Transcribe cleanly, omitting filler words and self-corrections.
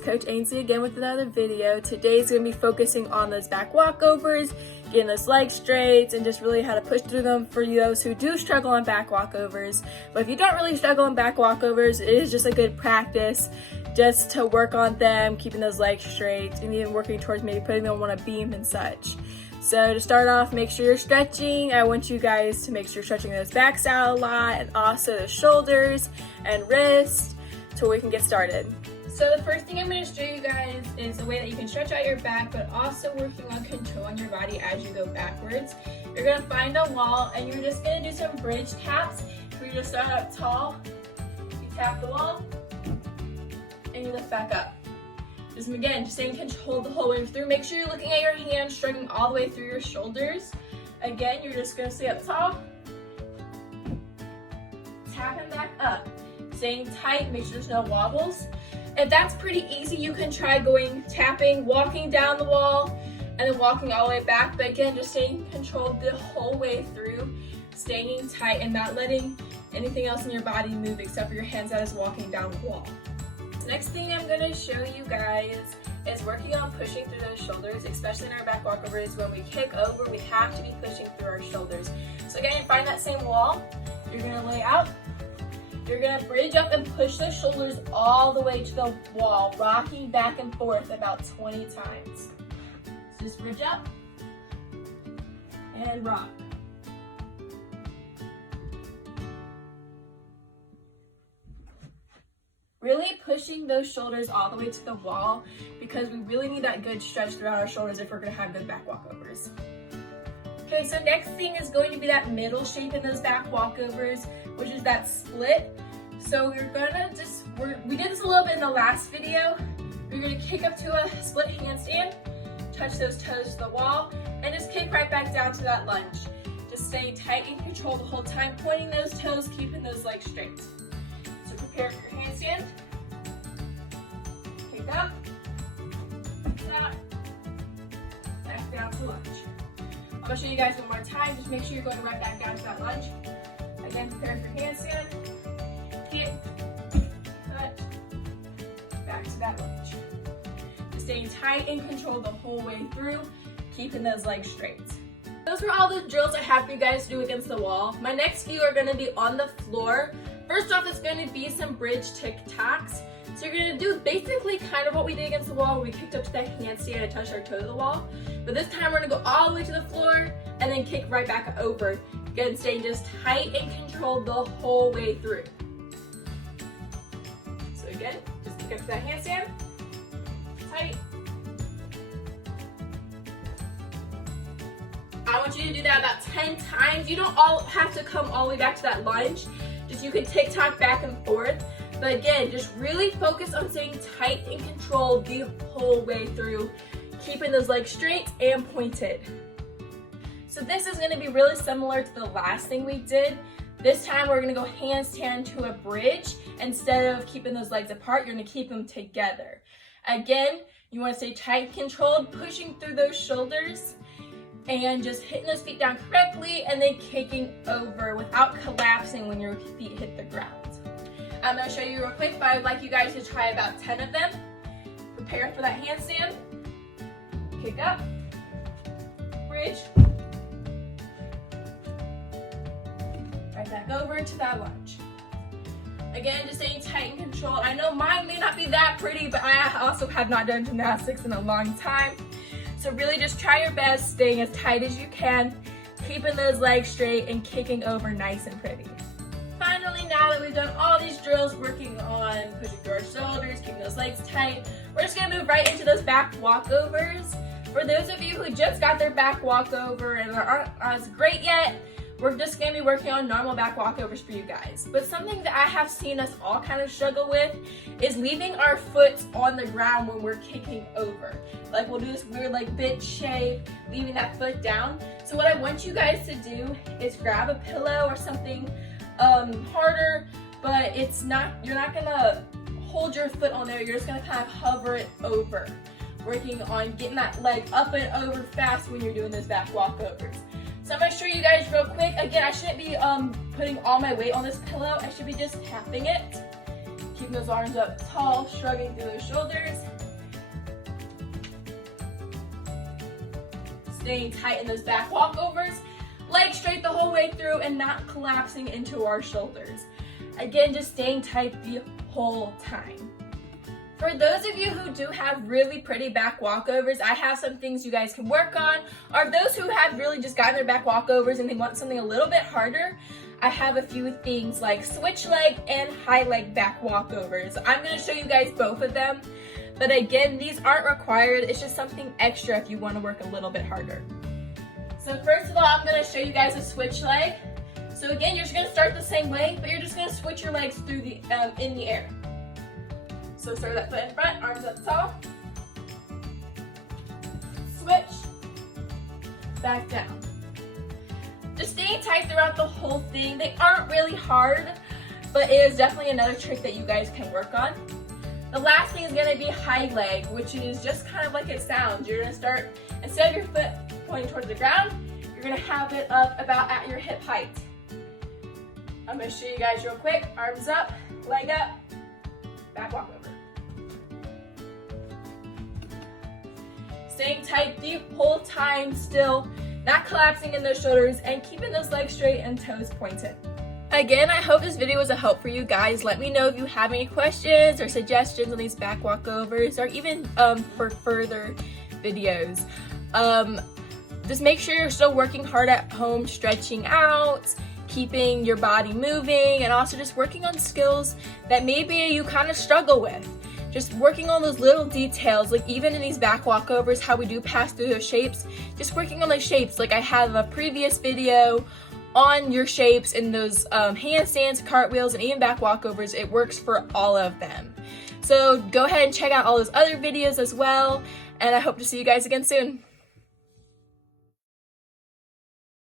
Coach Ainsley again with another video. Today's going to be focusing on those back walkovers, getting those legs straight, and just really how to push through them for those who do struggle on back walkovers. But if you don't really struggle on back walkovers, it is just a good practice just to work on them, keeping those legs straight, and even working towards maybe putting them on a beam and such. So to start off, make sure you're stretching. I want you guys to make sure you're stretching those backs out a lot, and also the shoulders and wrists, so we can get started. So the first thing I'm going to show you guys is a way that you can stretch out your back, but also working on controlling your body as you go backwards. You're going to find a wall, and you're just going to do some bridge taps. Where you just start up tall, you tap the wall, and you lift back up. Just again, just staying controlled the whole way through. Make sure you're looking at your hands, stretching all the way through your shoulders. Again, you're just going to stay up tall, tapping back up, staying tight. Make sure there's no wobbles. If that's pretty easy, you can try tapping, walking down the wall, and then walking all the way back. But again, just staying controlled the whole way through, staying tight and not letting anything else in your body move except for your hands as walking down the wall. The next thing I'm going to show you guys is working on pushing through those shoulders, especially in our back walkovers. When we kick over, we have to be pushing through our shoulders. So again, you find that same wall, you're going to lay out. You're going to bridge up and push the shoulders all the way to the wall, rocking back and forth about 20 times. So just bridge up and rock. Really pushing those shoulders all the way to the wall, because we really need that good stretch throughout our shoulders if we're going to have good back walkovers. Okay, so next thing is going to be that middle shape in those back walkovers, which is that split. So you're gonna we did this a little bit in the last video. You're gonna kick up to a split handstand, touch those toes to the wall, and just kick right back down to that lunge. Just staying tight and control the whole time, pointing those toes, keeping those legs straight. So prepare for your handstand. Kick up, stop, back down to lunge. I'm gonna show you guys one more time. Just make sure you're going right back down to that lunge. Again, prepare for your handstand. Kick, touch, back to that lunge. Just staying tight and controlled the whole way through, keeping those legs straight. Those were all the drills I have for you guys to do against the wall. My next few are going to be on the floor. First off, it's going to be some bridge tic-tacs. So you're going to do basically kind of what we did against the wall when we kicked up to that handstand and touched our toe to the wall. But this time we're going to go all the way to the floor and then kick right back over. Again, staying just tight and controlled the whole way through. So again, just kick up to that handstand, tight. I want you to do that about 10 times. You don't all have to come all the way back to that lunge. Just you can tick-tock back and forth. But again, just really focus on staying tight and controlled the whole way through, keeping those legs straight and pointed. So this is going to be really similar to the last thing we did. This time we're going to go handstand to a bridge. Instead of keeping those legs apart, you're going to keep them together. Again, you want to stay tight and controlled, pushing through those shoulders and just hitting those feet down correctly and then kicking over without collapsing when your feet hit the ground. I'm going to show you real quick, but I'd like you guys to try about 10 of them. Prepare for that handstand. Kick up, bridge, right back over to that lunge. Again, just staying tight and controlled. I know mine may not be that pretty, but I also have not done gymnastics in a long time. So really just try your best, staying as tight as you can, keeping those legs straight and kicking over nice and pretty. Finally, now that we've done all these drills, working on pushing through our shoulders, keeping those legs tight, we're just gonna move right into those back walkovers. For those of you who just got their back walkover and aren't as great yet, we're just going to be working on normal back walkovers for you guys. But something that I have seen us all kind of struggle with is leaving our foot on the ground when we're kicking over. Like we'll do this weird like bit shape, leaving that foot down. So what I want you guys to do is grab a pillow or something harder, but you're not going to hold your foot on there. You're just going to kind of hover it over, working on getting that leg up and over fast when you're doing those back walkovers. So I'm going to show you guys real quick. Again, I shouldn't be putting all my weight on this pillow. I should be just tapping it, Keeping those arms up tall, shrugging through those shoulders. Staying tight in those back walkovers. Legs straight the whole way through and not collapsing into our shoulders. Again, just staying tight the whole time. For those of you who do have really pretty back walkovers, I have some things you guys can work on. Or those who have really just gotten their back walkovers and they want something a little bit harder, I have a few things like switch leg and high leg back walkovers. I'm going to show you guys both of them. But again, these aren't required. It's just something extra if you want to work a little bit harder. So first of all, I'm going to show you guys a switch leg. So again, you're just going to start the same way, but you're just going to switch your legs through the in the air. So start that foot in front, arms up tall. Switch. Back down. Just staying tight throughout the whole thing. They aren't really hard, but it is definitely another trick that you guys can work on. The last thing is going to be high leg, which is just kind of like it sounds. You're going to start, instead of your foot pointing towards the ground, you're going to have it up about at your hip height. I'm going to show you guys real quick. Arms up, leg up, back walk over. Staying tight the whole time still, not collapsing in those shoulders, and keeping those legs straight and toes pointed. Again, I hope this video was a help for you guys. Let me know if you have any questions or suggestions on these back walkovers or even for further videos. Just make sure you're still working hard at home, stretching out, keeping your body moving, and also just working on skills that maybe you kind of struggle with. Just working on those little details, like even in these back walkovers, how we do pass through those shapes, just working on those shapes. Like I have a previous video on your shapes and those handstands, cartwheels, and even back walkovers. It works for all of them. So go ahead and check out all those other videos as well, and I hope to see you guys again soon.